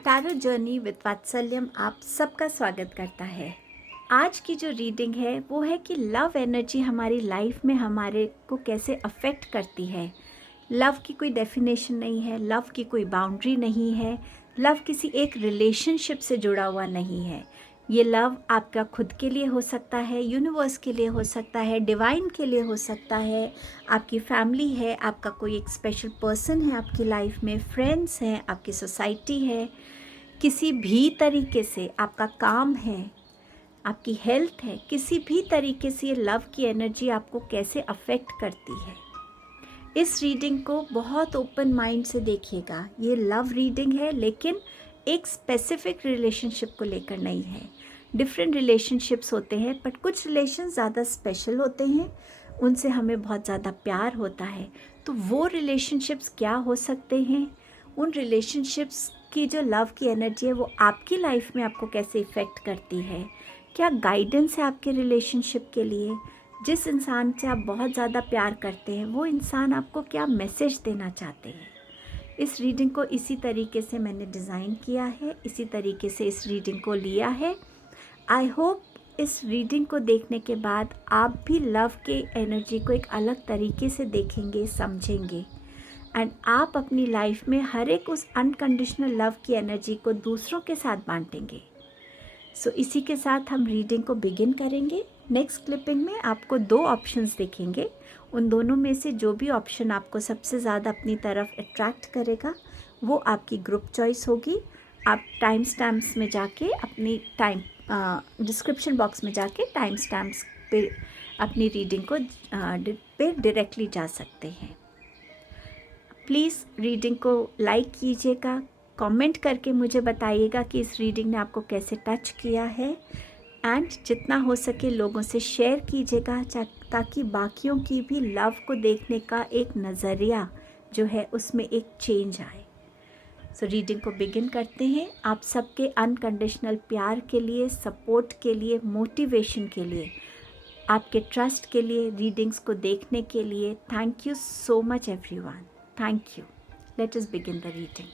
Tarot journey with वात्सल्यम आप सबका स्वागत करता है। आज की जो रीडिंग है वो है कि लव एनर्जी हमारी लाइफ में हमारे को कैसे अफेक्ट करती है। लव की कोई डेफिनेशन नहीं है, लव की कोई बाउंड्री नहीं है, लव किसी एक रिलेशनशिप से जुड़ा हुआ नहीं है। ये लव आपका खुद के लिए हो सकता है, यूनिवर्स के लिए हो सकता है, डिवाइन के लिए हो सकता है, आपकी फैमिली है, आपका कोई एक स्पेशल पर्सन है आपकी लाइफ में, फ्रेंड्स हैं, आपकी सोसाइटी है, किसी भी तरीके से आपका काम है, आपकी हेल्थ है, किसी भी तरीके से ये लव की एनर्जी आपको कैसे अफेक्ट करती है। इस रीडिंग को बहुत ओपन माइंड से देखिएगा। ये लव रीडिंग है लेकिन एक स्पेसिफिक रिलेशनशिप को लेकर नहीं है। डिफरेंट रिलेशनशिप्स होते हैं बट कुछ रिलेशन ज़्यादा स्पेशल होते हैं, उनसे हमें बहुत ज़्यादा प्यार होता है। तो वो रिलेशनशिप्स क्या हो सकते हैं, उन रिलेशनशिप्स की जो लव की एनर्जी है वो आपकी लाइफ में आपको कैसे इफ़ेक्ट करती है, क्या गाइडेंस है आपके रिलेशनशिप के लिए, जिस इंसान से आप बहुत ज़्यादा प्यार करते हैं वो इंसान आपको क्या मैसेज देना चाहते हैं। इस रीडिंग को इसी तरीके से मैंने डिज़ाइन किया है, इसी तरीके से इस रीडिंग को लिया है। आई होप इस रीडिंग को देखने के बाद आप भी लव के एनर्जी को एक अलग तरीके से देखेंगे, समझेंगे एंड आप अपनी लाइफ में हर एक उस अनकंडीशनल लव की एनर्जी को दूसरों के साथ बांटेंगे। सो इसी के साथ हम रीडिंग को बिगिन करेंगे। नेक्स्ट क्लिपिंग में आपको 2 ऑप्शंस दिखेंगे, उन दोनों में से जो भी ऑप्शन आपको सबसे ज़्यादा अपनी तरफ अट्रैक्ट करेगा वो आपकी ग्रुप चॉइस होगी। आप टाइम स्टैम्प्स में जाके अपनी डिस्क्रिप्शन बॉक्स में जाके टाइम स्टैम्प्स पे अपनी रीडिंग को पे डायरेक्टली जा सकते हैं। प्लीज़ रीडिंग को लाइक कीजिएगा, कमेंट करके मुझे बताइएगा कि इस रीडिंग ने आपको कैसे टच किया है एंड जितना हो सके लोगों से शेयर कीजिएगा ताकि बाकियों की भी लव को देखने का एक नज़रिया जो है उसमें एक चेंज आए। सो रीडिंग को बिगिन करते हैं। आप सबके अनकंडीशनल प्यार के लिए, सपोर्ट के लिए, मोटिवेशन के लिए, आपके ट्रस्ट के लिए, रीडिंग्स को देखने के लिए thank you so much everyone. Thank you. Let us begin the reading.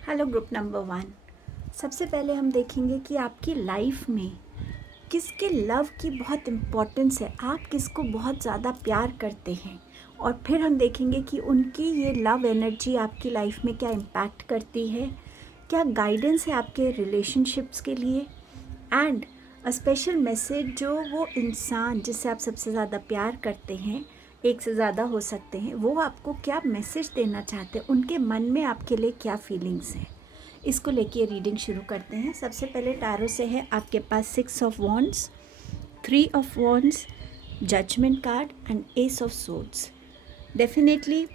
Hello group number 1। सबसे पहले हम देखेंगे कि आपकी लाइफ में किसके लव की बहुत इम्पोर्टेंस है, आप किसको बहुत ज़्यादा प्यार करते हैं, और फिर हम देखेंगे कि उनकी ये लव एनर्जी आपकी लाइफ में क्या इम्पैक्ट करती है, क्या गाइडेंस है आपके रिलेशनशिप्स के लिए एंड अ स्पेशल मैसेज जो वो इंसान जिससे आप सबसे ज़्यादा प्यार करते हैं, एक से ज़्यादा हो सकते हैं, वो आपको क्या मैसेज देना चाहते हैं, उनके मन में आपके लिए क्या फीलिंग्स हैं। इसको लेके रीडिंग शुरू करते हैं। सबसे पहले टैरो से है आपके पास 6 of wands, 3 of wands, judgement card and ace of swords. Definitely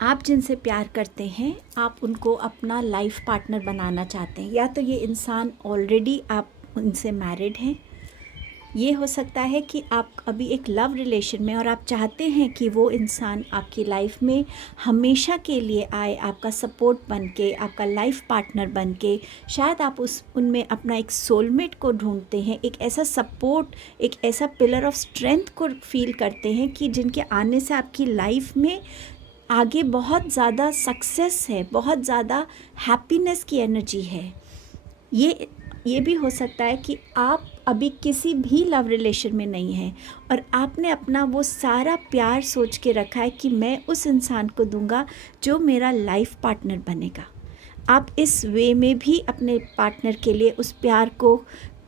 आप जिनसे प्यार करते हैं आप उनको अपना लाइफ पार्टनर बनाना चाहते हैं, या तो ये इंसान ऑलरेडी आप उनसे मैरिड हैं, ये हो सकता है कि आप अभी एक लव रिलेशन में और आप चाहते हैं कि वो इंसान आपकी लाइफ में हमेशा के लिए आए, आपका सपोर्ट बन के, आपका लाइफ पार्टनर बन के। शायद आप उनमें अपना एक सोलमेट को ढूंढते हैं, एक ऐसा सपोर्ट, एक ऐसा पिलर ऑफ स्ट्रेंथ को फील करते हैं कि जिनके आने से आपकी लाइफ में आगे बहुत ज़्यादा सक्सेस है, बहुत ज़्यादा हैप्पीनेस की एनर्जी है। ये भी हो सकता है कि आप अभी किसी भी लव रिलेशन में नहीं हैं और आपने अपना वो सारा प्यार सोच के रखा है कि मैं उस इंसान को दूंगा जो मेरा लाइफ पार्टनर बनेगा। आप इस वे में भी अपने पार्टनर के लिए उस प्यार को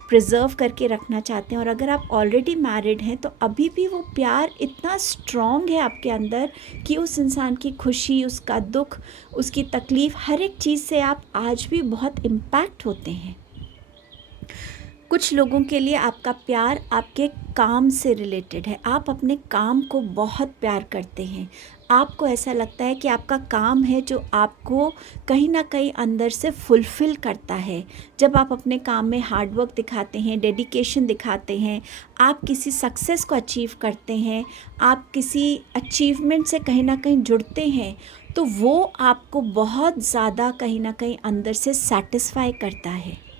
प्रिजर्व करके रखना चाहते हैं, और अगर आप ऑलरेडी मैरिड हैं तो अभी भी वो प्यार इतना स्ट्रॉन्ग है आपके अंदर कि उस इंसान की खुशी, उसका दुख, उसकी तकलीफ़, हर एक चीज़ से आप आज भी बहुत इम्पैक्ट होते हैं। कुछ लोगों के लिए आपका प्यार आपके काम से रिलेटेड है, आप अपने काम को बहुत प्यार करते हैं, आपको ऐसा लगता है कि आपका काम है जो आपको कहीं ना कहीं अंदर से फुलफ़िल करता है। जब आप अपने काम में हार्ड वर्क दिखाते हैं, डेडिकेशन दिखाते हैं, आप किसी सक्सेस को अचीव करते हैं, आप किसी अचीवमेंट से कहीं ना कहीं जुड़ते हैं, तो वो आपको बहुत ज़्यादा कहीं ना कहीं अंदर से सेटिस्फाई करता है।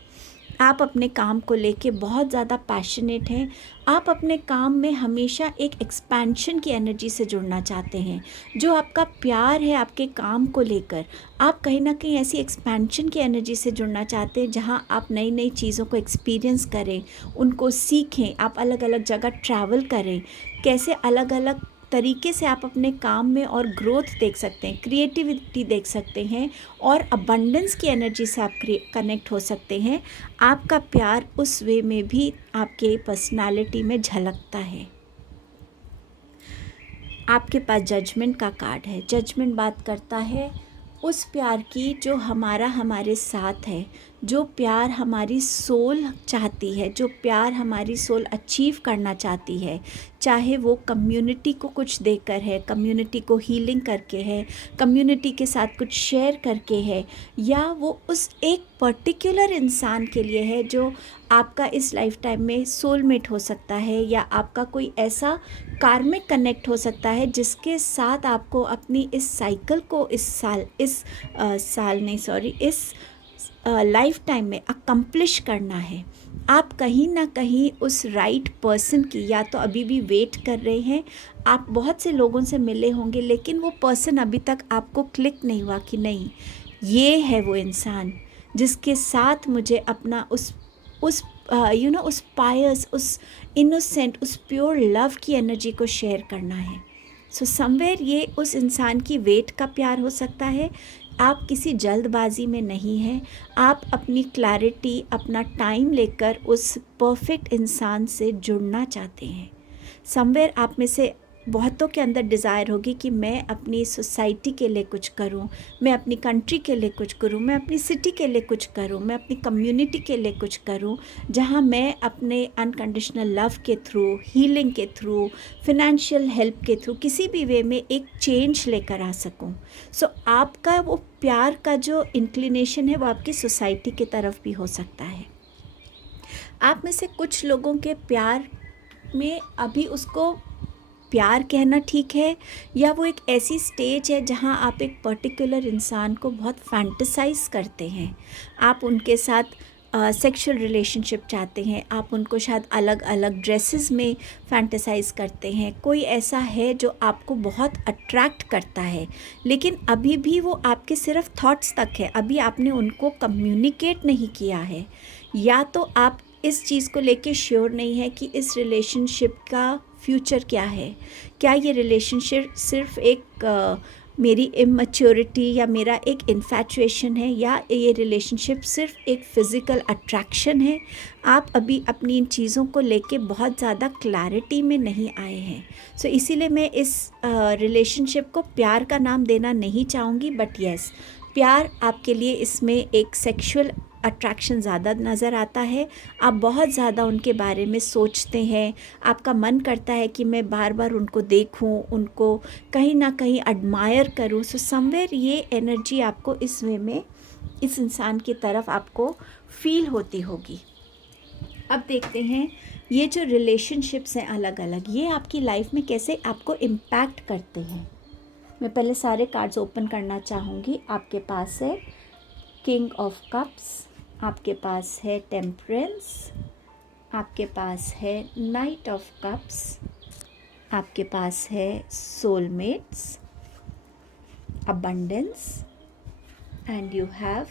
आप अपने काम को लेके बहुत ज़्यादा पैशनेट हैं। आप अपने काम में हमेशा एक एक्सपेंशन की एनर्जी से जुड़ना चाहते हैं। जो आपका प्यार है आपके काम को लेकर, आप कहीं ना कहीं ऐसी एक्सपेंशन की एनर्जी से जुड़ना चाहते हैं जहां आप नई नई चीज़ों को एक्सपीरियंस करें, उनको सीखें, आप अलग अलग जगह ट्रैवल करें, कैसे अलग अलग तरीके से आप अपने काम में और ग्रोथ देख सकते हैं, क्रिएटिविटी देख सकते हैं और अबंडेंस की एनर्जी से आप कनेक्ट हो सकते हैं। आपका प्यार उस वे में भी आपके पर्सनालिटी में झलकता है। आपके पास जजमेंट का कार्ड है। जजमेंट बात करता है उस प्यार की जो हमारे साथ है, जो प्यार हमारी सोल चाहती है, जो प्यार हमारी सोल अचीव करना चाहती है, चाहे वो कम्युनिटी को कुछ देकर है, कम्युनिटी को हीलिंग करके है, कम्युनिटी के साथ कुछ शेयर करके है, या वो उस एक पर्टिकुलर इंसान के लिए है जो आपका इस लाइफ टाइम में सोलमेट हो सकता है, या आपका कोई ऐसा कार्मिक कनेक्ट हो सकता है जिसके साथ आपको अपनी इस साइकिल को इस लाइफ टाइम में अकम्प्लिश करना है। आप कहीं ना कहीं उस राइट पर्सन की या तो अभी भी वेट कर रहे हैं। आप बहुत से लोगों से मिले होंगे लेकिन वो पर्सन अभी तक आपको क्लिक नहीं हुआ कि नहीं, ये है वो इंसान जिसके साथ मुझे अपना उस उस पायस, उस इनोसेंट, उस प्योर लव की एनर्जी को शेयर करना है। सो समवेयर ये उस इंसान की वेट का प्यार हो सकता है। आप किसी जल्दबाजी में नहीं हैं, आप अपनी क्लैरिटी, अपना टाइम लेकर उस परफेक्ट इंसान से जुड़ना चाहते हैं। समवेयर आप में से बहुतों के अंदर डिज़ायर होगी कि मैं अपनी सोसाइटी के लिए कुछ करूं, मैं अपनी कंट्री के लिए कुछ करूं, मैं अपनी सिटी के लिए कुछ करूं, मैं अपनी कम्युनिटी के लिए कुछ करूं, जहां मैं अपने अनकंडीशनल लव के थ्रू, हीलिंग के थ्रू, फिनेंशियल हेल्प के थ्रू किसी भी वे में एक चेंज लेकर आ सकूं। सो आपका वो प्यार का जो इंक्लिनेशन है वो आपकी सोसाइटी की तरफ भी हो सकता है। आप में से कुछ लोगों के प्यार में अभी उसको प्यार कहना ठीक है, या वो एक ऐसी स्टेज है जहां आप एक पर्टिकुलर इंसान को बहुत फैंटेसाइज करते हैं। आप उनके साथ सेक्सुअल रिलेशनशिप चाहते हैं, आप उनको शायद अलग अलग ड्रेसेस में फैंटेसाइज करते हैं। कोई ऐसा है जो आपको बहुत अट्रैक्ट करता है, लेकिन अभी भी वो आपके सिर्फ थॉट्स तक है, अभी आपने उनको कम्युनिकेट नहीं किया है, या तो आप इस चीज़ को लेके श्योर नहीं है कि इस रिलेशनशिप का फ्यूचर क्या है। क्या ये रिलेशनशिप सिर्फ एक मेरी इमैच्योरिटी या मेरा एक इन्फैचुएशन है, या ये रिलेशनशिप सिर्फ एक फ़िज़िकल अट्रैक्शन है। आप अभी अपनी इन चीज़ों को लेके बहुत ज़्यादा क्लैरिटी में नहीं आए हैं। सो इसीलिए मैं इस रिलेशनशिप को प्यार का नाम देना नहीं चाहूँगी, बट येस, प्यार आपके लिए इसमें एक सेक्सुअल अट्रैक्शन ज़्यादा नज़र आता है। आप बहुत ज़्यादा उनके बारे में सोचते हैं, आपका मन करता है कि मैं बार बार उनको देखूं, उनको कहीं ना कहीं एडमायर करूं। सो समवेयर ये एनर्जी आपको इस वे में इस इंसान की तरफ आपको फील होती होगी। अब देखते हैं ये जो रिलेशनशिप्स हैं अलग अलग, ये आपकी लाइफ में कैसे आपको इम्पैक्ट करते हैं। मैं पहले सारे कार्ड्स ओपन करना चाहूँगी। आपके पास है किंग ऑफ कप्स, आपके पास है टेम्परेंस, आपके पास है नाइट ऑफ कप्स, आपके पास है soulmates, abundance, and you have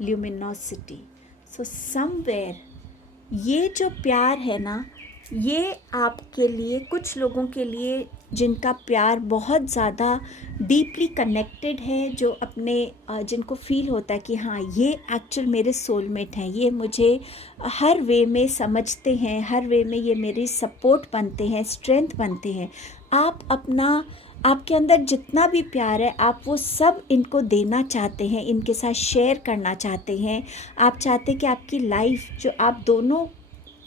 luminosity. So somewhere ये जो प्यार है ना, ये आपके लिए, कुछ लोगों के लिए जिनका प्यार बहुत ज़्यादा डीपली कनेक्टेड है, जो अपने जिनको फील होता है कि हाँ ये एक्चुअल मेरे सोलमेट हैं, ये मुझे हर वे में समझते हैं, हर वे में ये मेरी सपोर्ट बनते हैं, स्ट्रेंथ बनते हैं। आपके अंदर जितना भी प्यार है आप वो सब इनको देना चाहते हैं, इनके साथ शेयर करना चाहते हैं। आप चाहते हैं कि आपकी लाइफ जो आप दोनों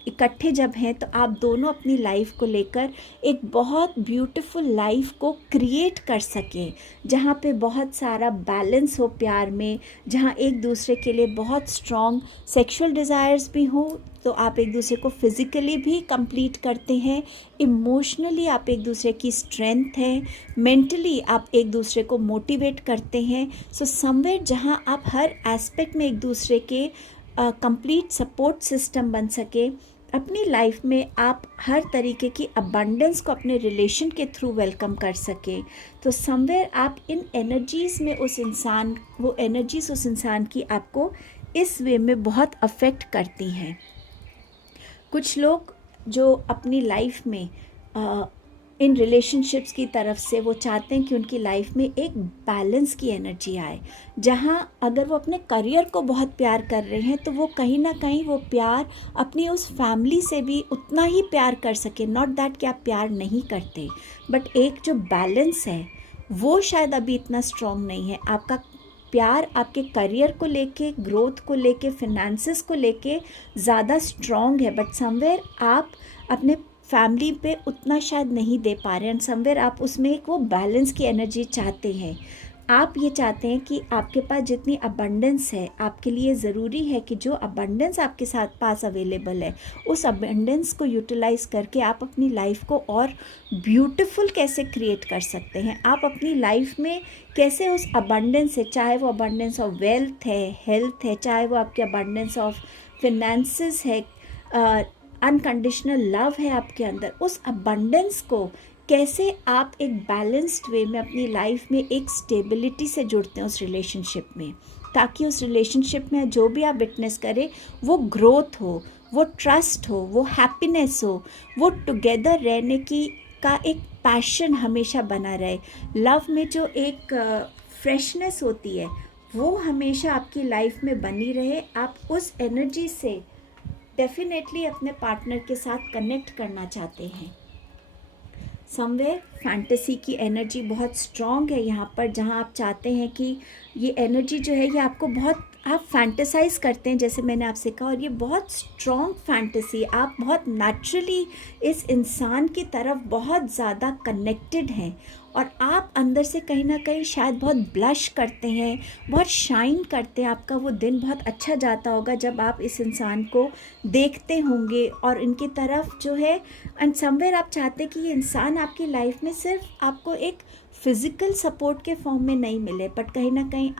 इकट्ठे जब हैं तो आप दोनों अपनी लाइफ को लेकर एक बहुत ब्यूटीफुल लाइफ को क्रिएट कर सकें, जहाँ पे बहुत सारा बैलेंस हो प्यार में, जहाँ एक दूसरे के लिए बहुत स्ट्रॉन्ग सेक्सुअल डिज़ायर्स भी हो, तो आप एक दूसरे को फिज़िकली भी कंप्लीट करते हैं, इमोशनली आप एक दूसरे की स्ट्रेंथ है, मेंटली आप एक दूसरे को मोटिवेट करते हैं। सो समवेयर जहाँ आप हर एस्पेक्ट में एक दूसरे के कंप्लीट सपोर्ट सिस्टम बन सके, अपनी लाइफ में आप हर तरीके की अबंडेंस को अपने रिलेशन के थ्रू वेलकम कर सके, तो समवेयर आप इन एनर्जीज़ में वो एनर्जीज़ उस इंसान की आपको इस वे में बहुत अफेक्ट करती हैं। कुछ लोग जो अपनी लाइफ में इन रिलेशनशिप्स की तरफ से वो चाहते हैं कि उनकी लाइफ में एक बैलेंस की एनर्जी आए, जहाँ अगर वो अपने करियर को बहुत प्यार कर रहे हैं तो वो कहीं ना कहीं वो प्यार अपनी उस फैमिली से भी उतना ही प्यार कर सके। नॉट दैट कि आप प्यार नहीं करते, बट एक जो बैलेंस है वो शायद अभी इतना स्ट्रॉन्ग नहीं है। आपका प्यार आपके करियर को लेके, ग्रोथ को लेके, फिनेंसेस को लेके ज़्यादा स्ट्रॉन्ग है, बट समवेयर आप अपने फैमिली पे उतना शायद नहीं दे पा रहे हैं, एंड समवेयर आप उसमें एक वो बैलेंस की एनर्जी चाहते हैं। आप ये चाहते हैं कि आपके पास जितनी अबंडेंस है, आपके लिए ज़रूरी है कि जो अबंडेंस आपके साथ पास अवेलेबल है उस अबंडेंस को यूटिलाइज़ करके आप अपनी लाइफ को और ब्यूटीफुल कैसे क्रिएट कर सकते हैं। आप अपनी लाइफ में कैसे उस अबंडेंस है, चाहे वो अबंडेंस ऑफ वेल्थ है, हेल्थ है, चाहे वो आपके अबंडेंस ऑफ फिनेंसेस है, अनकंडीशनल लव है आपके अंदर, उस अबंडेंस को कैसे आप एक बैलेंस्ड वे में अपनी लाइफ में एक स्टेबिलिटी से जुड़ते हैं उस रिलेशनशिप में, ताकि उस रिलेशनशिप में जो भी आप विटनेस करें वो ग्रोथ हो, वो ट्रस्ट हो, वो हैप्पीनेस हो, वो टुगेदर रहने की का एक पैशन हमेशा बना रहे। लव में जो एक फ्रेशनेस होती है वो हमेशा आपकी लाइफ में बनी रहे। आप उस एनर्जी से डेफिनेटली अपने पार्टनर के साथ कनेक्ट करना चाहते हैं। समवेयर फैंटेसी की एनर्जी बहुत स्ट्रॉन्ग है यहाँ पर, जहाँ आप चाहते हैं कि ये एनर्जी जो है ये आपको बहुत, आप फैंटेसाइज करते हैं जैसे मैंने आपसे कहा, और ये बहुत स्ट्रॉन्ग फैंटेसी, आप बहुत नेचुरली इस इंसान की तरफ बहुत ज़्यादा कनेक्टेड हैं, और आप अंदर से कहीं ना कहीं शायद बहुत ब्लश करते हैं, बहुत शाइन करते हैं। आपका वो दिन बहुत अच्छा जाता होगा जब आप इस इंसान को देखते होंगे और इनकी तरफ जो है, एंड समवेयर आप चाहते हैं कि ये इंसान आपकी लाइफ में सिर्फ आपको एक फिज़िकल सपोर्ट के फॉर्म में नहीं मिले, बट कहीं ना कहीं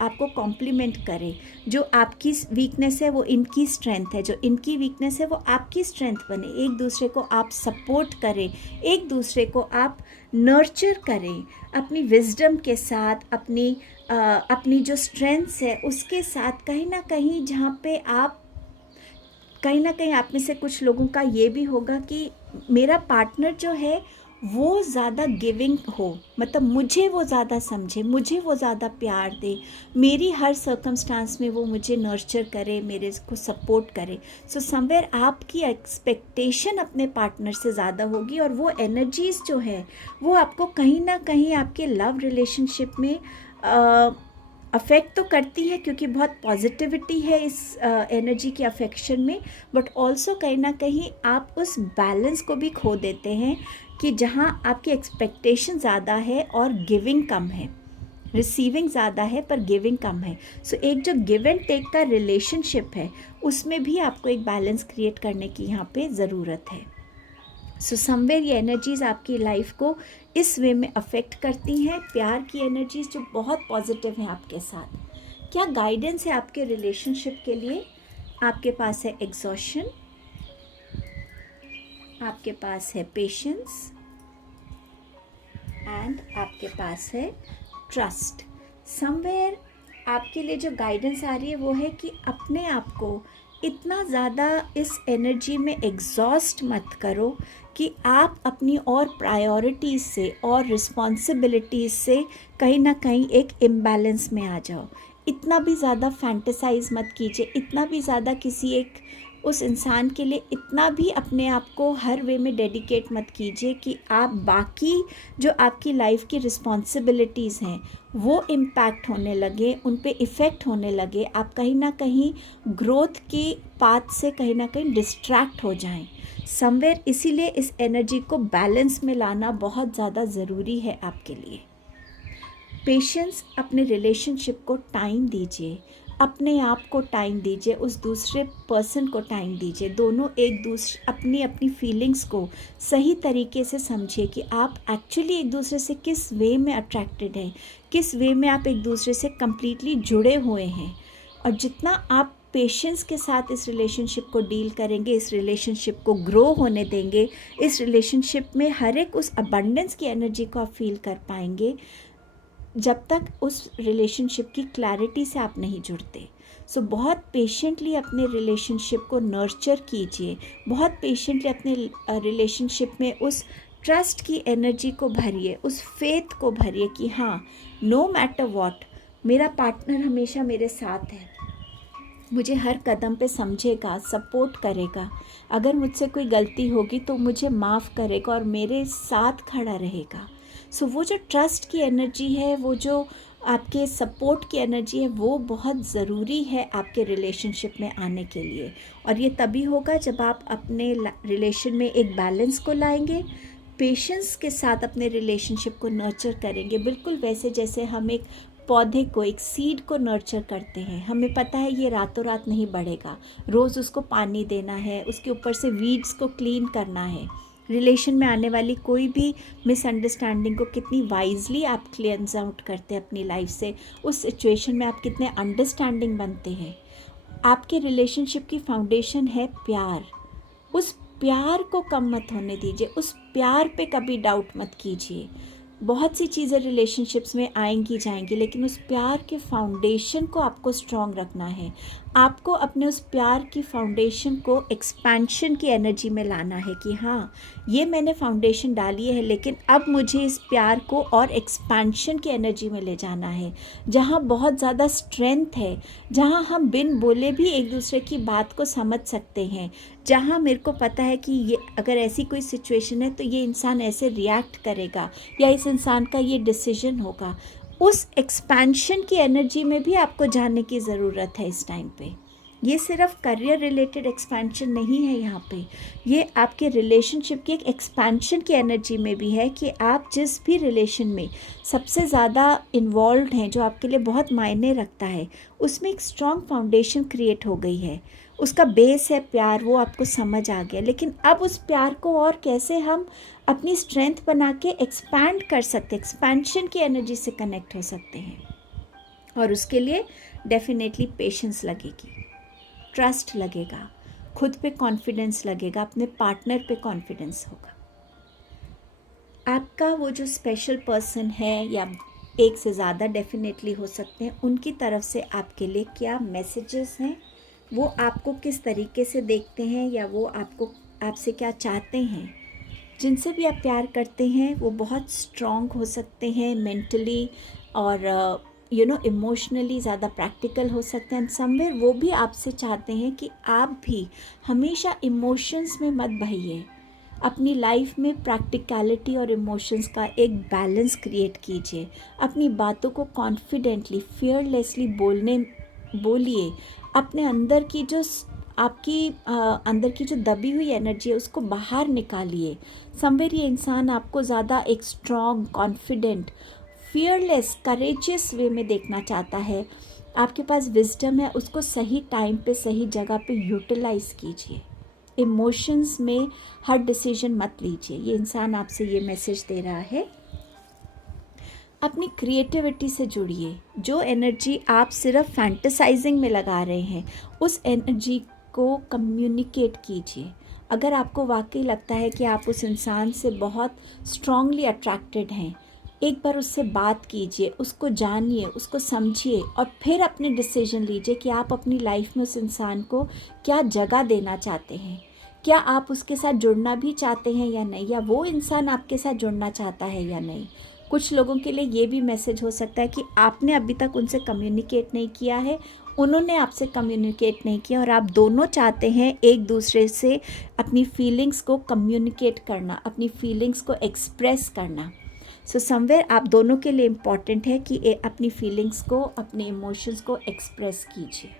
आपको कॉम्प्लीमेंट करे। जो आपकी वीकनेस है वो इनकी स्ट्रेंथ है, जो इनकी वीकनेस है वो आपकी स्ट्रेंथ बने। एक दूसरे को आप सपोर्ट करें, एक दूसरे को आप नर्चर करें अपनी विजडम के साथ, अपनी जो स्ट्रेंथ्स है उसके साथ। कहीं ना कहीं जहाँ पे आप, कहीं ना कहीं आप में से कुछ लोगों का ये भी होगा कि मेरा पार्टनर जो है वो ज़्यादा गिविंग हो, मतलब मुझे वो ज़्यादा समझे, मुझे वो ज़्यादा प्यार दे, मेरी हर सर्कमस्टांस में वो मुझे नर्चर करे, मेरे को सपोर्ट करे। सो समवेयर आपकी एक्सपेक्टेशन अपने पार्टनर से ज़्यादा होगी, और वो एनर्जीज़ जो है वो आपको कहीं ना कहीं आपके लव रिलेशनशिप में अफेक्ट तो करती है, क्योंकि बहुत पॉजिटिविटी है इस एनर्जी की अफेक्शन में, बट ऑल्सो कहीं ना कहीं आप उस बैलेंस को भी खो देते हैं कि जहाँ आपकी एक्सपेक्टेशन ज़्यादा है और गिविंग कम है, रिसीविंग ज़्यादा है पर गिविंग कम है। सो एक जो गिव एंड टेक का रिलेशनशिप है उसमें भी आपको एक बैलेंस क्रिएट करने की यहाँ पे ज़रूरत है। सो समवेयर ये एनर्जीज़ आपकी लाइफ को इस वे में अफेक्ट करती हैं, प्यार की एनर्जीज़ जो बहुत पॉजिटिव हैं आपके साथ। क्या गाइडेंस है आपके रिलेशनशिप के लिए? आपके पास है एग्जॉशन, आपके पास है पेशेंस, एंड आपके पास है ट्रस्ट। समवेयर आपके लिए जो गाइडेंस आ रही है वो है कि अपने आप को इतना ज़्यादा इस एनर्जी में एग्जॉस्ट मत करो कि आप अपनी और प्रायोरिटीज़ से और रिस्पॉन्सिबिलिटीज़ से कहीं ना कहीं एक इम्बैलेंस में आ जाओ। इतना भी ज़्यादा फैंटेसाइज मत कीजिए, इतना भी ज़्यादा किसी एक उस इंसान के लिए इतना भी अपने आप को हर वे में डेडिकेट मत कीजिए कि आप बाकी जो आपकी लाइफ की रिस्पॉन्सिबिलिटीज़ हैं वो इम्पैक्ट होने लगे, उन पे इफ़ेक्ट होने लगे, आप कहीं ना कहीं ग्रोथ की पाथ से कहीं ना कहीं डिस्ट्रैक्ट हो जाएं समवेयर। इसीलिए इस एनर्जी को बैलेंस में लाना बहुत ज़्यादा ज़रूरी है आपके लिए। पेशेंस, अपने रिलेशनशिप को टाइम दीजिए, अपने आप को टाइम दीजिए, उस दूसरे पर्सन को टाइम दीजिए। दोनों एक दूसरे अपनी अपनी फीलिंग्स को सही तरीके से समझिए कि आप एक्चुअली एक दूसरे से किस वे में अट्रैक्टेड हैं, किस वे में आप एक दूसरे से कम्प्लीटली जुड़े हुए हैं। और जितना आप पेशेंस के साथ इस रिलेशनशिप को डील करेंगे, इस रिलेशनशिप को ग्रो होने देंगे, इस रिलेशनशिप में हर एक उस अबंडेंस की एनर्जी को आप फील कर पाएंगे जब तक उस रिलेशनशिप की क्लैरिटी से आप नहीं जुड़ते। सो बहुत पेशेंटली अपने रिलेशनशिप को नर्चर कीजिए, बहुत पेशेंटली अपने रिलेशनशिप में उस ट्रस्ट की एनर्जी को भरिए, उस फेथ को भरिए कि हाँ, नो मैटर व्हाट, मेरा पार्टनर हमेशा मेरे साथ है, मुझे हर कदम पे समझेगा, सपोर्ट करेगा, अगर मुझसे कोई गलती होगी तो मुझे माफ़ करेगा और मेरे साथ खड़ा रहेगा। सो वो जो ट्रस्ट की एनर्जी है, वो जो आपके सपोर्ट की एनर्जी है, वो बहुत ज़रूरी है आपके रिलेशनशिप में आने के लिए। और ये तभी होगा जब आप अपने रिलेशन में एक बैलेंस को लाएंगे, पेशेंस के साथ अपने रिलेशनशिप को नर्चर करेंगे, बिल्कुल वैसे जैसे हम एक पौधे को, एक सीड को नर्चर करते हैं। हमें पता है ये रातों रात नहीं बढ़ेगा, रोज़ उसको पानी देना है, उसके ऊपर से वीड्स को क्लीन करना है। रिलेशन में आने वाली कोई भी मिसअंडरस्टैंडिंग को कितनी वाइजली आप क्लियंस आउट करते हैं अपनी लाइफ से, उस सिचुएशन में आप कितने अंडरस्टैंडिंग बनते हैं। आपके रिलेशनशिप की फाउंडेशन है प्यार। उस प्यार को कम मत होने दीजिए, उस प्यार पे कभी डाउट मत कीजिए। बहुत सी चीज़ें रिलेशनशिप्स में आएंगी जाएंगी, लेकिन उस प्यार के फाउंडेशन को आपको स्ट्रॉन्ग रखना है। आपको अपने उस प्यार की फाउंडेशन को एक्सपेंशन की एनर्जी में लाना है कि हाँ, ये मैंने फाउंडेशन डाली है, लेकिन अब मुझे इस प्यार को और एक्सपेंशन की एनर्जी में ले जाना है, जहाँ बहुत ज़्यादा स्ट्रेंथ है, जहाँ हम बिन बोले भी एक दूसरे की बात को समझ सकते हैं, जहाँ मेरे को पता है कि ये अगर ऐसी कोई सिचुएशन है तो ये इंसान ऐसे रिएक्ट करेगा या इस इंसान का ये डिसीजन होगा। उस एक्सपेंशन की एनर्जी में भी आपको जाने की ज़रूरत है इस टाइम पे। ये सिर्फ करियर रिलेटेड एक्सपेंशन नहीं है यहाँ पे, ये आपके रिलेशनशिप की एक एक्सपेंशन की एनर्जी में भी है कि आप जिस भी रिलेशन में सबसे ज़्यादा इन्वॉल्व हैं, जो आपके लिए बहुत मायने रखता है, उसमें एक स्ट्रॉन्ग फाउंडेशन क्रिएट हो गई है। उसका बेस है प्यार, वो आपको समझ आ गया, लेकिन अब उस प्यार को और कैसे हम अपनी स्ट्रेंथ बना के एक्सपैंड कर सकते, एक्सपेंशन की एनर्जी से कनेक्ट हो सकते हैं। और उसके लिए डेफिनेटली पेशेंस लगेगी, ट्रस्ट लगेगा, खुद पे कॉन्फिडेंस लगेगा, अपने पार्टनर पे कॉन्फिडेंस होगा। आपका वो जो स्पेशल पर्सन है या एक से ज़्यादा डेफिनेटली हो सकते हैं, उनकी तरफ से आपके लिए क्या मैसेजेस हैं, वो आपको किस तरीके से देखते हैं या वो आपसे क्या चाहते हैं। जिनसे भी आप प्यार करते हैं वो बहुत स्ट्रॉन्ग हो सकते हैं मेंटली और इमोशनली ज़्यादा प्रैक्टिकल हो सकते हैं। समवेयर वो भी आपसे चाहते हैं कि आप भी हमेशा इमोशंस में मत बहिए, अपनी लाइफ में प्रैक्टिकलिटी और इमोशंस का एक बैलेंस क्रिएट कीजिए। अपनी बातों को कॉन्फिडेंटली, फियरलेसली बोलिए। अपने अंदर की जो आपकी अंदर की जो दबी हुई एनर्जी है उसको बाहर निकालिए। समवेयर ये इंसान आपको ज़्यादा एक स्ट्रॉन्ग, कॉन्फिडेंट, फियरलेस, करेजियस वे में देखना चाहता है। आपके पास विजडम है, उसको सही टाइम पे सही जगह पे यूटिलाइज कीजिए। इमोशंस में हर डिसीजन मत लीजिए। ये इंसान आपसे ये मैसेज दे रहा है। अपनी क्रिएटिविटी से जुड़िए। जो एनर्जी आप सिर्फ फैंटेसाइजिंग में लगा रहे हैं, उस एनर्जी को कम्युनिकेट कीजिए। अगर आपको वाकई लगता है कि आप उस इंसान से बहुत स्ट्रांगली अट्रैक्टेड हैं, एक बार उससे बात कीजिए, उसको जानिए, उसको समझिए और फिर अपने डिसीजन लीजिए कि आप अपनी लाइफ में उस इंसान को क्या जगह देना चाहते हैं। क्या आप उसके साथ जुड़ना भी चाहते हैं या नहीं, या वो इंसान आपके साथ जुड़ना चाहता है या नहीं। कुछ लोगों के लिए ये भी मैसेज हो सकता है कि आपने अभी तक उनसे कम्युनिकेट नहीं किया है, उन्होंने आपसे कम्युनिकेट नहीं किया और आप दोनों चाहते हैं एक दूसरे से अपनी फीलिंग्स को कम्युनिकेट करना, अपनी फीलिंग्स को एक्सप्रेस करना। सो समवेयर आप दोनों के लिए इम्पॉर्टेंट है कि अपनी फीलिंग्स को, अपने इमोशंस को एक्सप्रेस कीजिए।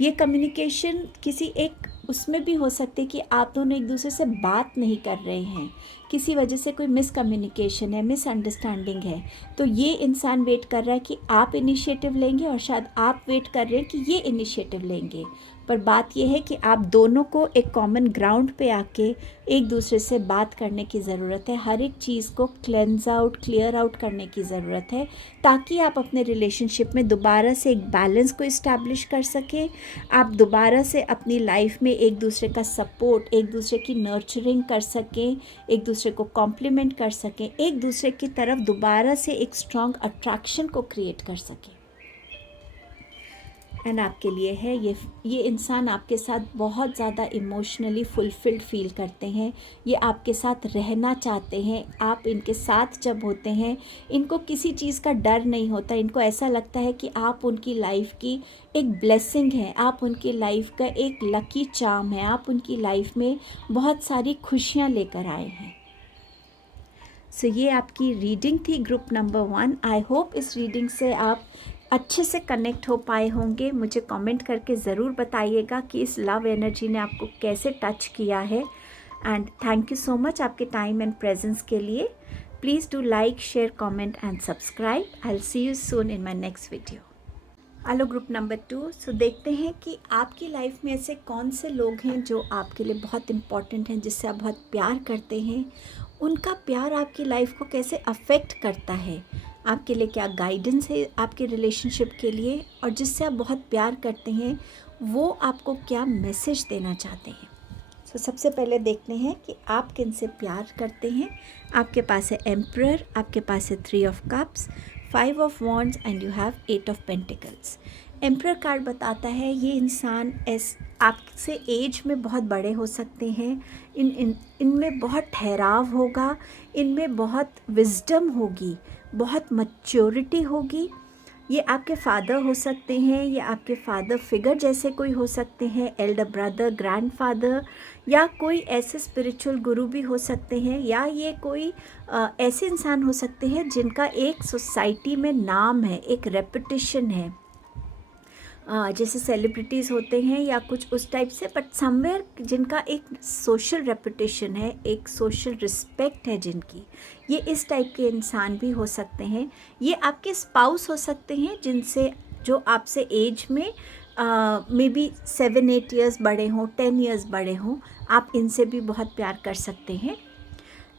ये कम्युनिकेशन किसी एक उसमें भी हो सकती है कि आप दोनों एक दूसरे से बात नहीं कर रहे हैं, किसी वजह से कोई मिसकम्युनिकेशन है, मिसअंडरस्टैंडिंग है, तो ये इंसान वेट कर रहा है कि आप इनिशिएटिव लेंगे और शायद आप वेट कर रहे हैं कि ये इनिशिएटिव लेंगे। पर बात यह है कि आप दोनों को एक कॉमन ग्राउंड पे आके एक दूसरे से बात करने की ज़रूरत है, हर एक चीज़ को क्लेंज आउट, क्लियर आउट करने की ज़रूरत है, ताकि आप अपने रिलेशनशिप में दोबारा से एक बैलेंस को इस्टेब्लिश कर सकें, आप दोबारा से अपनी लाइफ में एक दूसरे का सपोर्ट, एक दूसरे की नर्चरिंग कर सकें, एक दूसरे को कॉम्प्लीमेंट कर सकें, एक दूसरे की तरफ दोबारा से एक स्ट्रॉन्ग अट्रैक्शन को क्रिएट कर सकें। एंड आपके लिए है ये इंसान आपके साथ बहुत ज़्यादा इमोशनली फुलफिल्ड फील करते हैं, ये आपके साथ रहना चाहते हैं। आप इनके साथ जब होते हैं, इनको किसी चीज़ का डर नहीं होता, इनको ऐसा लगता है कि आप उनकी लाइफ की एक ब्लेसिंग है, आप उनकी लाइफ का एक लकी चार्म है, आप उनकी लाइफ में बहुत सारी खुशियाँ लेकर आए हैं। सो ये आपकी रीडिंग थी ग्रुप नंबर 1। आई होप इस रीडिंग से आप अच्छे से कनेक्ट हो पाए होंगे। मुझे कमेंट करके ज़रूर बताइएगा कि इस लव एनर्जी ने आपको कैसे टच किया है। And thank you so much आपके टाइम एंड प्रेजेंस के लिए। Please do like, share, comment and subscribe. I will see you soon in my next video. Hello group number 2। सो देखते हैं कि आपकी लाइफ में ऐसे कौन से लोग हैं जो आपके लिए बहुत इम्पॉर्टेंट हैं, जिससे आप बहुत प्यार करते हैं। उनका प्यार आपकी लाइफ को कैसे अफेक्ट करता है, आपके लिए क्या गाइडेंस है आपके रिलेशनशिप के लिए, और जिससे आप बहुत प्यार करते हैं वो आपको क्या मैसेज देना चाहते हैं। सो सबसे पहले देखते हैं कि आप किन से प्यार करते हैं। आपके पास है एम्परर, आपके पास है 3 of cups, 5 of wands and you have 8 of pentacles. Emperor card बताता है ये इंसान आपसे एज में बहुत बड़े हो सकते हैं, इनमें बहुत ठहराव होगा, इनमें बहुत विजडम होगी, बहुत मैच्योरिटी होगी। ये आपके फादर हो सकते हैं, ये आपके फादर फिगर जैसे कोई हो सकते हैं, एल्डर ब्रदर, ग्रैंडफादर, या कोई ऐसे स्पिरिचुअल गुरु भी हो सकते हैं, या ये कोई ऐसे इंसान हो सकते हैं जिनका एक सोसाइटी में नाम है, एक रेपुटेशन है, जैसे सेलिब्रिटीज़ होते हैं या कुछ उस टाइप से, बट समवेयर जिनका एक सोशल रेपुटेशन है, एक सोशल रिस्पेक्ट है जिनकी, ये इस टाइप के इंसान भी हो सकते हैं। ये आपके स्पाउस हो सकते हैं जिनसे जो आपसे एज में मे बी 7-8 ईयर्स बड़े हों, 10 ईयर्स बड़े हों, आप इनसे भी बहुत प्यार कर सकते हैं।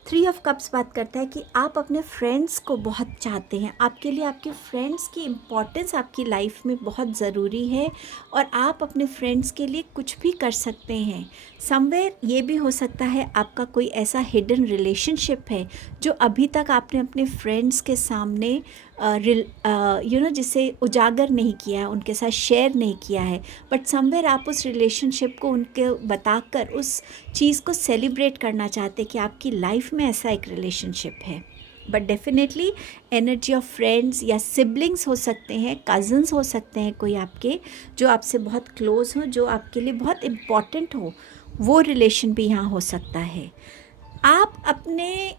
3 ऑफ कप्स बात करता है कि आप अपने फ्रेंड्स को बहुत चाहते हैं, आपके लिए आपके फ्रेंड्स की इम्पॉर्टेंस आपकी लाइफ में बहुत ज़रूरी है, और आप अपने फ्रेंड्स के लिए कुछ भी कर सकते हैं। समवेयर ये भी हो सकता है आपका कोई ऐसा हिडन रिलेशनशिप है जो अभी तक आपने अपने फ्रेंड्स के सामने जिसे उजागर नहीं किया है, उनके साथ शेयर नहीं किया है, बट समवेयर आप उस रिलेशनशिप को उनके बताकर उस चीज़ को सेलिब्रेट करना चाहते हैं कि आपकी लाइफ में ऐसा एक रिलेशनशिप है। But definitely energy of friends या सिबलिंग्स हो सकते हैं, कज़न्स हो सकते हैं कोई आपके, जो आपसे बहुत क्लोज़ हो, जो आपके लिए बहुत इम्पॉर्टेंट हो, वो रिलेशन भी यहाँ हो सकता है। आप अपने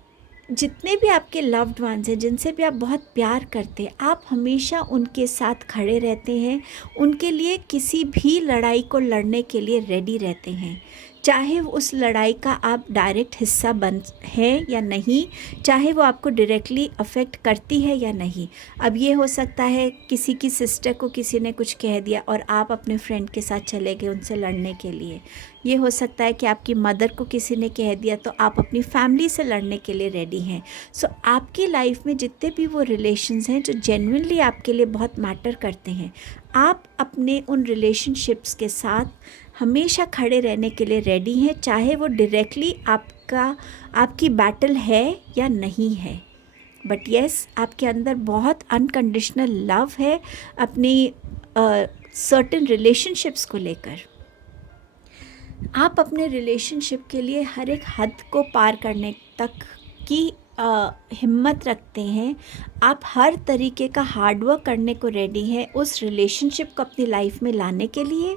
जितने भी आपके लव्ड वंस हैं, जिनसे भी आप बहुत प्यार करते हैं, आप हमेशा उनके साथ खड़े रहते हैं, उनके लिए किसी भी लड़ाई को लड़ने के लिए रेडी रहते हैं, चाहे उस लड़ाई का आप डायरेक्ट हिस्सा बन हैं या नहीं, चाहे वो आपको डायरेक्टली अफेक्ट करती है या नहीं। अब ये हो सकता है किसी की सिस्टर को किसी ने कुछ कह दिया और आप अपने फ्रेंड के साथ चले गए उनसे लड़ने के लिए। ये हो सकता है कि आपकी मदर को किसी ने कह दिया तो आप अपनी फैमिली से लड़ने के लिए रेडी हैं। सो आपकी लाइफ में जितने भी वो रिलेशंस हैं जो जेन्युइनली आपके लिए बहुत मैटर करते हैं, आप अपने उन रिलेशनशिप्स के साथ हमेशा खड़े रहने के लिए रेडी हैं, चाहे वो डायरेक्टली आपकी बैटल है या नहीं है। बट येस, आपके अंदर बहुत अनकंडीशनल लव है अपनी सर्टेन रिलेशनशिप्स को लेकर। आप अपने रिलेशनशिप के लिए हर एक हद को पार करने तक की हिम्मत रखते हैं, आप हर तरीके का हार्ड वर्क करने को रेडी हैं उस रिलेशनशिप को अपनी लाइफ में लाने के लिए,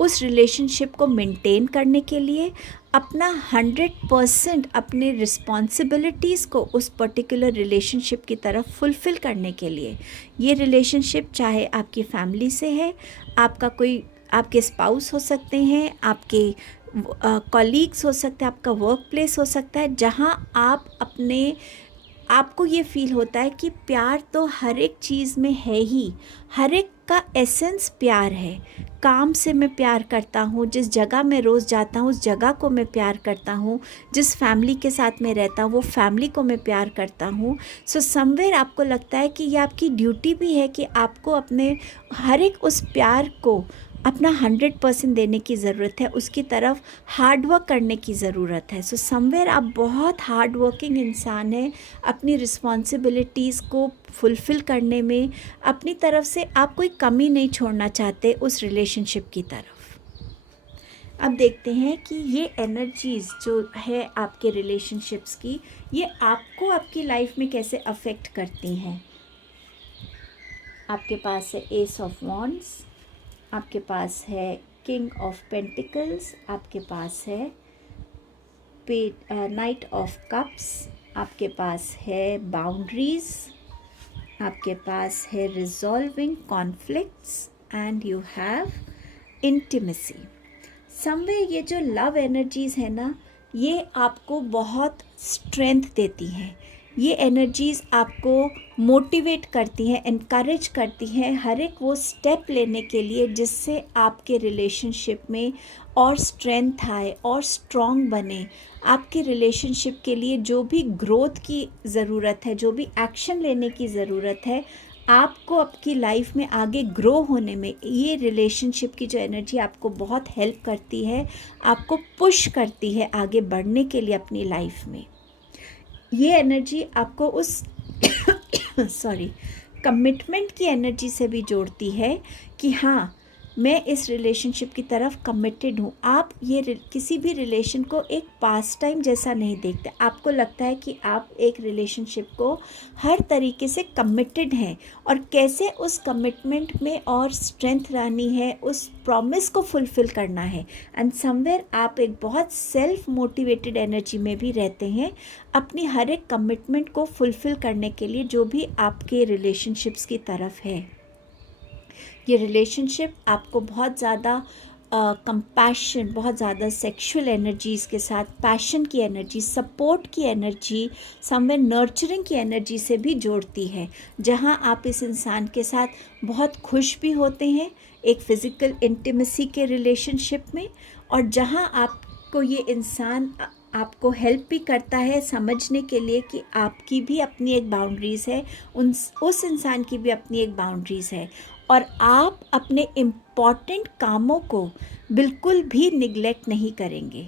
उस रिलेशनशिप को मेंटेन करने के लिए, अपना 100% अपने रिस्पॉन्सिबिलिटीज़ को उस पर्टिकुलर रिलेशनशिप की तरफ फुलफ़िल करने के लिए। ये रिलेशनशिप चाहे आपकी फैमिली से है, आपका कोई आपके स्पाउस हो सकते हैं, आपके कॉलीग्स हो सकते हैं, आपका वर्क प्लेस हो सकता है, जहाँ आप अपने आपको ये फील होता है कि प्यार तो हर एक चीज़ में है ही, हर एक का एसेंस प्यार है। काम से मैं प्यार करता हूँ, जिस जगह मैं रोज़ जाता हूँ उस जगह को मैं प्यार करता हूँ, जिस फैमिली के साथ मैं रहता हूँ वो फैमिली को मैं प्यार करता हूँ। सो समवेयर आपको लगता है कि ये आपकी ड्यूटी भी है कि आपको अपने हर एक उस प्यार को अपना 100% देने की ज़रूरत है, उसकी तरफ हार्ड वर्क करने की ज़रूरत है। सो समवेयर आप बहुत हार्ड वर्किंग इंसान हैं, अपनी रिस्पॉन्सिबिलिटीज़ को फुलफ़िल करने में अपनी तरफ से आप कोई कमी नहीं छोड़ना चाहते उस रिलेशनशिप की तरफ। अब देखते हैं कि ये एनर्जीज़ जो है आपके रिलेशनशिप्स की, ये आपको आपकी लाइफ में कैसे अफेक्ट करती हैं। आपके पास है एस ऑफ वॉन्ड्स, आपके पास है किंग ऑफ पेंटिकल्स, आपके पास है नाइट ऑफ कप्स, आपके पास है बाउंड्रीज, आपके पास है resolving conflicts and you have intimacy. Someway ये जो लव एनर्जीज़ है ना, ये आपको बहुत स्ट्रेंथ देती हैं, ये एनर्जीज़ आपको मोटिवेट करती हैं, इनकरेज करती हैं हर एक वो स्टेप लेने के लिए जिससे आपके रिलेशनशिप में और स्ट्रेंथ आए और स्ट्रॉन्ग बने। आपके रिलेशनशिप के लिए जो भी ग्रोथ की ज़रूरत है, जो भी एक्शन लेने की ज़रूरत है, आपको आपकी लाइफ में आगे ग्रो होने में ये रिलेशनशिप की जो एनर्जी आपको बहुत हेल्प करती है, आपको पुश करती है आगे बढ़ने के लिए अपनी लाइफ में। ये एनर्जी आपको उस कमिटमेंट की एनर्जी से भी जोड़ती है कि हाँ, मैं इस रिलेशनशिप की तरफ कमिटेड हूँ। आप ये किसी भी रिलेशन को एक पास टाइम जैसा नहीं देखते, आपको लगता है कि आप एक रिलेशनशिप को हर तरीके से कमिटेड हैं और कैसे उस कमिटमेंट में और स्ट्रेंथ लानी है, उस प्रॉमिस को फुलफ़िल करना है। एंड समवेयर आप एक बहुत सेल्फ मोटिवेटेड एनर्जी में भी रहते हैं अपनी हर एक कमिटमेंट को फुलफ़िल करने के लिए जो भी आपके रिलेशनशिप्स की तरफ है। ये रिलेशनशिप आपको बहुत ज़्यादा कंपैशन, बहुत ज़्यादा सेक्सुअल एनर्जीज़ के साथ पैशन की एनर्जी, सपोर्ट की एनर्जी, समवेयर नर्चरिंग की एनर्जी से भी जोड़ती है, जहाँ आप इस इंसान के साथ बहुत खुश भी होते हैं एक फ़िज़िकल इंटीमेसी के रिलेशनशिप में, और जहाँ आपको ये इंसान आपको हेल्प भी करता है समझने के लिए कि आपकी भी अपनी एक बाउंड्रीज़ है, उस इंसान की भी अपनी एक बाउंड्रीज़ है, और आप अपने इम्पॉर्टेंट कामों को बिल्कुल भी निगलेक्ट नहीं करेंगे।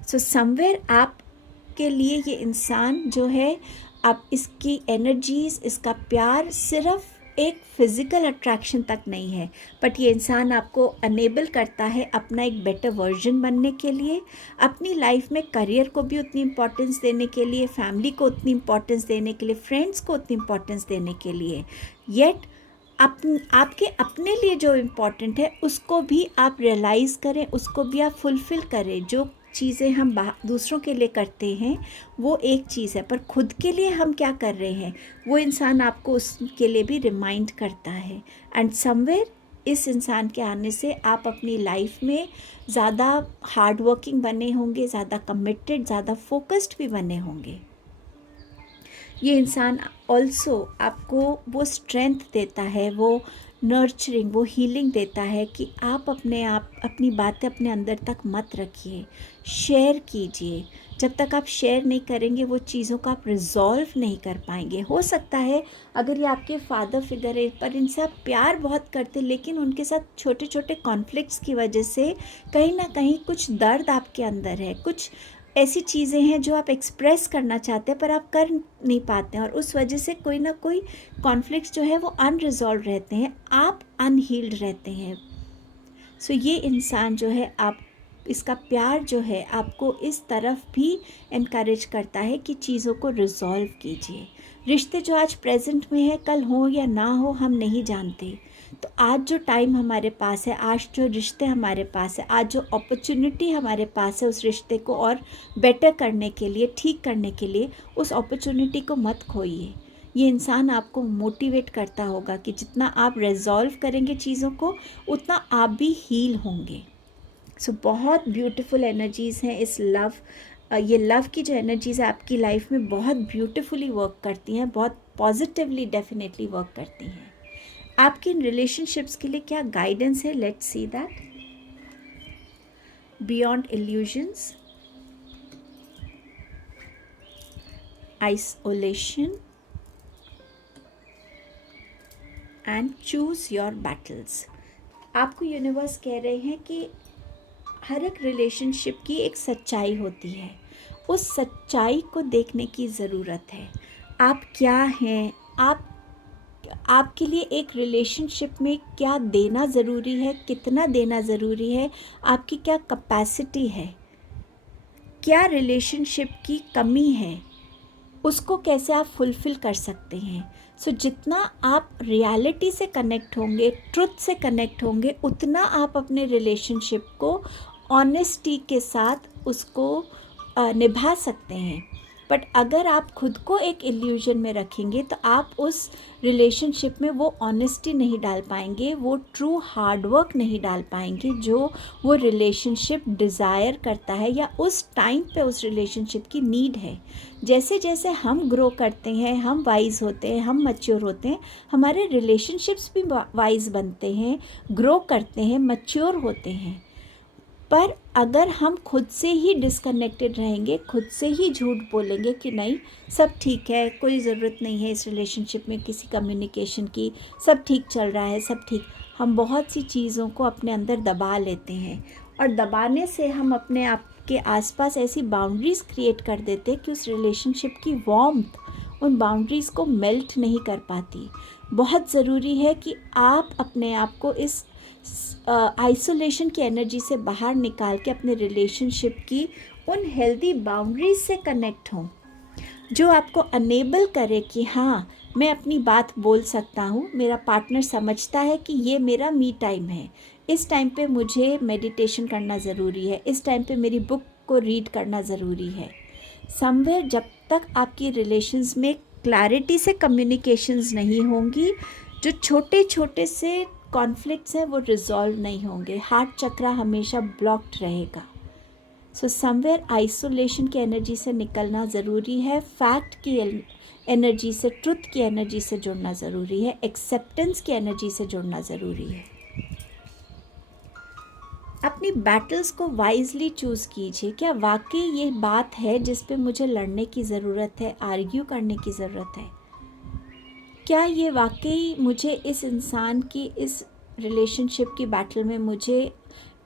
सो समवेयर आपके लिए ये इंसान जो है, आप इसकी एनर्जीज़, इसका प्यार सिर्फ एक फ़िज़िकल अट्रैक्शन तक नहीं है, बट ये इंसान आपको अनेबल करता है अपना एक बेटर वर्जन बनने के लिए, अपनी लाइफ में करियर को भी उतनी इम्पोर्टेंस देने के लिए, फैमिली को उतनी इम्पोर्टेंस देने के लिए, फ्रेंड्स को उतनी इम्पोर्टेंस देने के लिए। येट आपके अपने लिए जो इम्पोर्टेंट है उसको भी आप रियलाइज़ करें, उसको भी आप फुलफ़िल करें। जो चीज़ें हम दूसरों के लिए करते हैं वो एक चीज़ है, पर खुद के लिए हम क्या कर रहे हैं वो इंसान आपको उसके लिए भी रिमाइंड करता है। एंड समवेयर इस इंसान के आने से आप अपनी लाइफ में ज़्यादा हार्ड वर्किंग बने होंगे, ज़्यादा कमिटेड, ज़्यादा फोकस्ड भी बने होंगे। ये इंसान ऑल्सो आपको वो स्ट्रेंथ देता है, वो नर्चरिंग, वो हीलिंग देता है कि आप अपनी बातें अपने अंदर तक मत रखिए, शेयर कीजिए। जब तक आप शेयर नहीं करेंगे वो चीज़ों को आप रिजॉल्व नहीं कर पाएंगे। हो सकता है अगर ये आपके फादर फिगर है, पर इनसे आप प्यार बहुत करते, लेकिन उनके साथ छोटे छोटे कॉन्फ्लिक्ट्स की वजह से कहीं ना कहीं कुछ दर्द आपके अंदर है, कुछ ऐसी चीज़ें हैं जो आप एक्सप्रेस करना चाहते हैं पर आप कर नहीं पाते हैं, और उस वजह से कोई ना कोई कॉन्फ्लिक्ट्स जो है वो अनरिजॉल्व रहते हैं, आप अनहील्ड रहते हैं। सो ये इंसान जो है इसका प्यार जो है आपको इस तरफ भी इनकरेज करता है कि चीज़ों को रिजॉल्व कीजिए। रिश्ते जो आज प्रेजेंट में है, कल हो या ना हो हम नहीं जानते। तो आज जो टाइम हमारे पास है, आज जो रिश्ते हमारे पास है, आज जो अपॉर्चुनिटी हमारे पास है उस रिश्ते को और बेटर करने के लिए, ठीक करने के लिए, उस अपॉर्चुनिटी को मत खोइए। ये इंसान आपको मोटिवेट करता होगा कि जितना आप रिजॉल्व करेंगे चीज़ों को, उतना आप भी हील होंगे। सो बहुत ब्यूटीफुल एनर्जीज़ हैं इस लव। ये लव की जो एनर्जीज़ है आपकी लाइफ में बहुत ब्यूटीफुली वर्क करती हैं, बहुत पॉजिटिवली डेफिनेटली वर्क करती हैं। आपकी इन रिलेशनशिप्स के लिए क्या गाइडेंस है, let's see that. Beyond illusions, isolation and choose your battles. आपको यूनिवर्स कह रहे हैं कि हर एक रिलेशनशिप की एक सच्चाई होती है, उस सच्चाई को देखने की ज़रूरत है। आप क्या हैं, आपके लिए एक रिलेशनशिप में क्या देना ज़रूरी है, कितना देना ज़रूरी है, आपकी क्या कैपेसिटी है, क्या रिलेशनशिप की कमी है, उसको कैसे आप फुलफ़िल कर सकते हैं। सो जितना आप रियलिटी से कनेक्ट होंगे, ट्रुथ से कनेक्ट होंगे, उतना आप अपने रिलेशनशिप को ऑनेस्टी के साथ उसको निभा सकते हैं। बट अगर आप खुद को एक इल्यूजन में रखेंगे तो आप उस रिलेशनशिप में वो ऑनेस्टी नहीं डाल पाएंगे, वो ट्रू हार्ड वर्क नहीं डाल पाएंगे जो वो रिलेशनशिप डिज़ायर करता है या उस टाइम पे उस रिलेशनशिप की नीड है। जैसे जैसे हम ग्रो करते हैं, हम वाइज होते हैं, हम मैच्योर होते हैं, हमारे रिलेशनशिप्स भी वाइज बनते हैं, ग्रो करते हैं, मैच्योर होते हैं। पर अगर हम खुद से ही डिस्कनेक्टेड रहेंगे, खुद से ही झूठ बोलेंगे कि नहीं सब ठीक है, कोई ज़रूरत नहीं है इस रिलेशनशिप में किसी कम्युनिकेशन की, सब ठीक चल रहा है, सब ठीक, हम बहुत सी चीज़ों को अपने अंदर दबा लेते हैं और दबाने से हम अपने आप के आसपास ऐसी बाउंड्रीज़ क्रिएट कर देते हैं कि उस रिलेशनशिप की वार्मथ उन बाउंड्रीज़ को मेल्ट नहीं कर पाती। बहुत ज़रूरी है कि आप अपने आप को इस आइसोलेशन की एनर्जी से बाहर निकाल के अपने रिलेशनशिप की उन हेल्दी बाउंड्रीज से कनेक्ट हों जो आपको अनेबल करे कि हाँ मैं अपनी बात बोल सकता हूँ, मेरा पार्टनर समझता है कि ये मेरा मी टाइम है, इस टाइम पे मुझे मेडिटेशन करना ज़रूरी है, इस टाइम पे मेरी बुक को रीड करना ज़रूरी है। समवेयर जब तक आपकी रिलेशंस में क्लैरिटी से कम्युनिकेशंस नहीं होंगी, जो छोटे छोटे से कॉन्फ्लिक्ट्स हैं वो रिजॉल्व नहीं होंगे, हार्ट चक्रा हमेशा ब्लॉक्ड रहेगा। सो समवेयर आइसोलेशन की एनर्जी से निकलना ज़रूरी है, फैक्ट की एनर्जी से, ट्रुथ की एनर्जी से जुड़ना ज़रूरी है, एक्सेप्टेंस की एनर्जी से जुड़ना ज़रूरी है। अपनी बैटल्स को वाइजली चूज़ कीजिए। क्या वाकई ये बात है जिस पे मुझे लड़ने की ज़रूरत है, आर्ग्यू करने की ज़रूरत है? क्या ये वाकई मुझे इस इंसान की, इस रिलेशनशिप की बैटल में मुझे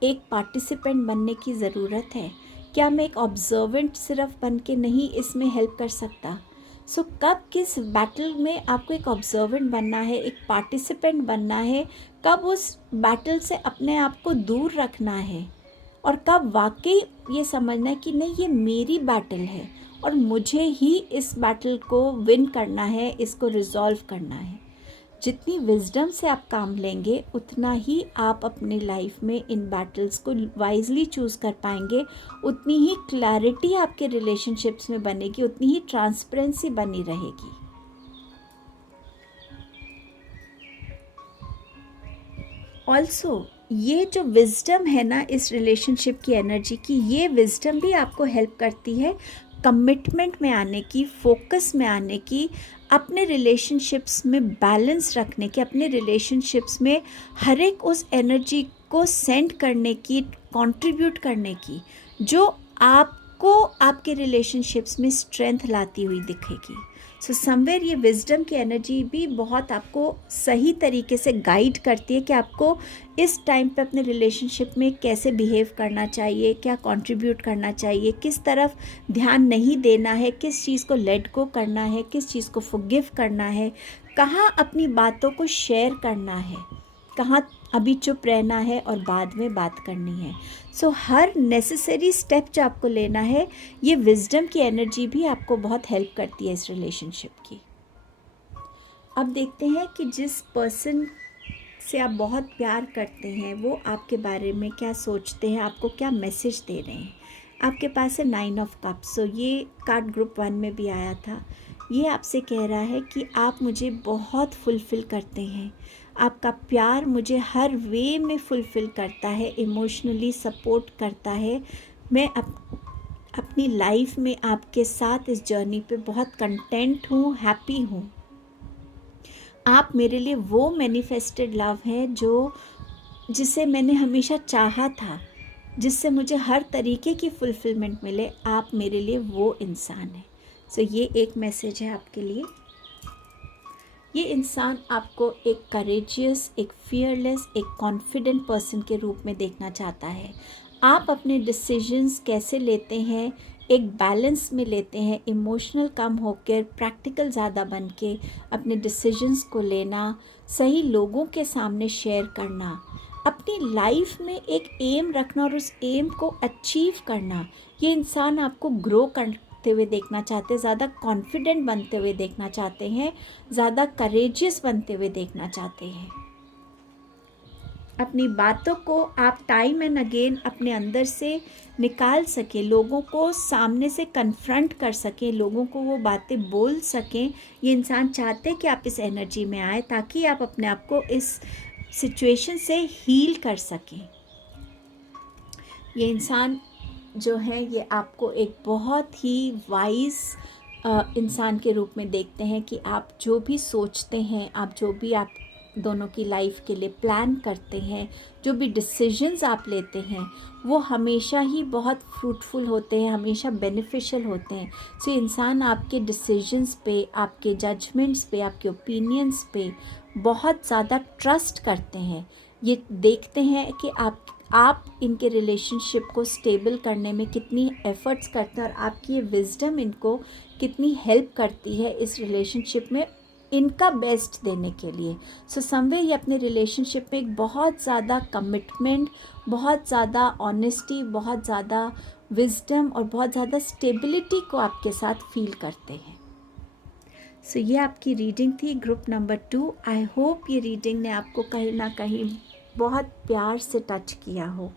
एक पार्टिसिपेंट बनने की ज़रूरत है? क्या मैं एक ऑब्जर्वेंट सिर्फ बन के नहीं इसमें हेल्प कर सकता? सो कब किस बैटल में आपको एक ऑब्जर्वेंट बनना है, एक पार्टिसिपेंट बनना है, कब उस बैटल से अपने आप को दूर रखना है और कब वाकई ये समझना है कि नहीं ये मेरी बैटल है और मुझे ही इस बैटल को विन करना है, इसको रिजॉल्व करना है। जितनी विजडम से आप काम लेंगे उतना ही आप अपनी लाइफ में इन बैटल्स को वाइजली चूज़ कर पाएंगे, उतनी ही क्लैरिटी आपके रिलेशनशिप्स में बनेगी, उतनी ही ट्रांसपेरेंसी बनी रहेगी। ऑल्सो ये जो विजडम है ना इस रिलेशनशिप की एनर्जी की, ये विजडम भी आपको हेल्प करती है कमिटमेंट में आने की, फोकस में आने की, अपने रिलेशनशिप्स में बैलेंस रखने की, अपने रिलेशनशिप्स में हर एक उस एनर्जी को सेंड करने की, कंट्रीब्यूट करने की जो आपको आपके रिलेशनशिप्स में स्ट्रेंथ लाती हुई दिखेगी। सो समवेयर ये विजडम की एनर्जी भी बहुत आपको सही तरीके से गाइड करती है कि आपको इस टाइम पे अपने रिलेशनशिप में कैसे बिहेव करना चाहिए, क्या कंट्रीब्यूट करना चाहिए, किस तरफ ध्यान नहीं देना है, किस चीज़ को लेट गो करना है, किस चीज़ को फॉरगिव करना है, कहाँ अपनी बातों को शेयर करना है, कहाँ अभी चुप रहना है और बाद में बात करनी है। सो हर नेसेसरी स्टेप जो आपको लेना है, ये विजडम की एनर्जी भी आपको बहुत हेल्प करती है इस रिलेशनशिप की। अब देखते हैं कि जिस पर्सन से आप बहुत प्यार करते हैं वो आपके बारे में क्या सोचते हैं, आपको क्या मैसेज दे रहे हैं। आपके पास है 9 ऑफ कप्स। सो ये कार्ड ग्रुप 1 में भी आया था। ये आपसे कह रहा है कि आप मुझे बहुत फुलफ़िल करते हैं, आपका प्यार मुझे हर वे में फुलफ़िल करता है, इमोशनली सपोर्ट करता है। मैं अपनी लाइफ में आपके साथ इस जर्नी पे बहुत कंटेंट हूँ, हैप्पी हूँ। आप मेरे लिए वो मैनिफेस्टेड लव है जिसे मैंने हमेशा चाहा था, जिससे मुझे हर तरीके की फुलफिलमेंट मिले। आप मेरे लिए वो इंसान है। सो ये एक मैसेज है आपके लिए। ये इंसान आपको एक करेजियस, एक फियरलेस, एक कॉन्फिडेंट पर्सन के रूप में देखना चाहता है। आप अपने डिसीजंस कैसे लेते हैं, एक बैलेंस में लेते हैं, इमोशनल कम होकर प्रैक्टिकल ज़्यादा बन के अपने डिसीजंस को लेना, सही लोगों के सामने शेयर करना, अपनी लाइफ में एक एम रखना और उस एम को अचीव करना। ये इंसान आपको ग्रो करते हुए देखना चाहते हैं, ज़्यादा कॉन्फिडेंट बनते हुए देखना चाहते हैं, ज़्यादा करेजियस बनते हुए देखना चाहते हैं। अपनी बातों को आप टाइम एंड अगेन अपने अंदर से निकाल सकें, लोगों को सामने से कन्फ्रंट कर सकें, लोगों को वो बातें बोल सकें। ये इंसान चाहते हैं कि आप इस एनर्जी में आए ताकि आप अपने आप को इस सिचुएशन से हील कर सकें। ये इंसान जो है ये आपको एक बहुत ही वाइज इंसान के रूप में देखते हैं कि आप जो भी सोचते हैं, आप जो भी आप दोनों की लाइफ के लिए प्लान करते हैं, जो भी डिसीजंस आप लेते हैं, वो हमेशा ही बहुत फ्रूटफुल होते हैं, हमेशा बेनिफिशियल होते हैं। सो इंसान आपके डिसीजंस पे, आपके जजमेंट्स पे, आपके ओपिनियंस पे बहुत ज़्यादा ट्रस्ट करते हैं। ये देखते हैं कि आप इनके रिलेशनशिप को स्टेबल करने में कितनी एफ़र्ट्स करते हैं और आपकी ये विजडम इनको कितनी हेल्प करती है इस रिलेशनशिप में इनका बेस्ट देने के लिए। सो समवे ये अपने रिलेशनशिप में एक बहुत ज़्यादा कमिटमेंट, बहुत ज़्यादा ऑनेस्टी, बहुत ज़्यादा विजडम और बहुत ज़्यादा स्टेबिलिटी को आपके साथ फील करते हैं। सो ये आपकी रीडिंग थी ग्रुप नंबर 2। आई होप ये रीडिंग ने आपको कहीं ना कहीं बहुत प्यार से टच किया हो।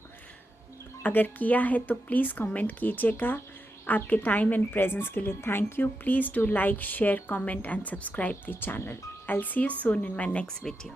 अगर किया है तो प्लीज़ कमेंट कीजिएगा। आपके टाइम एंड प्रेजेंस के लिए thank you. Please do like, share, comment and subscribe the channel. I will see you soon in my next video.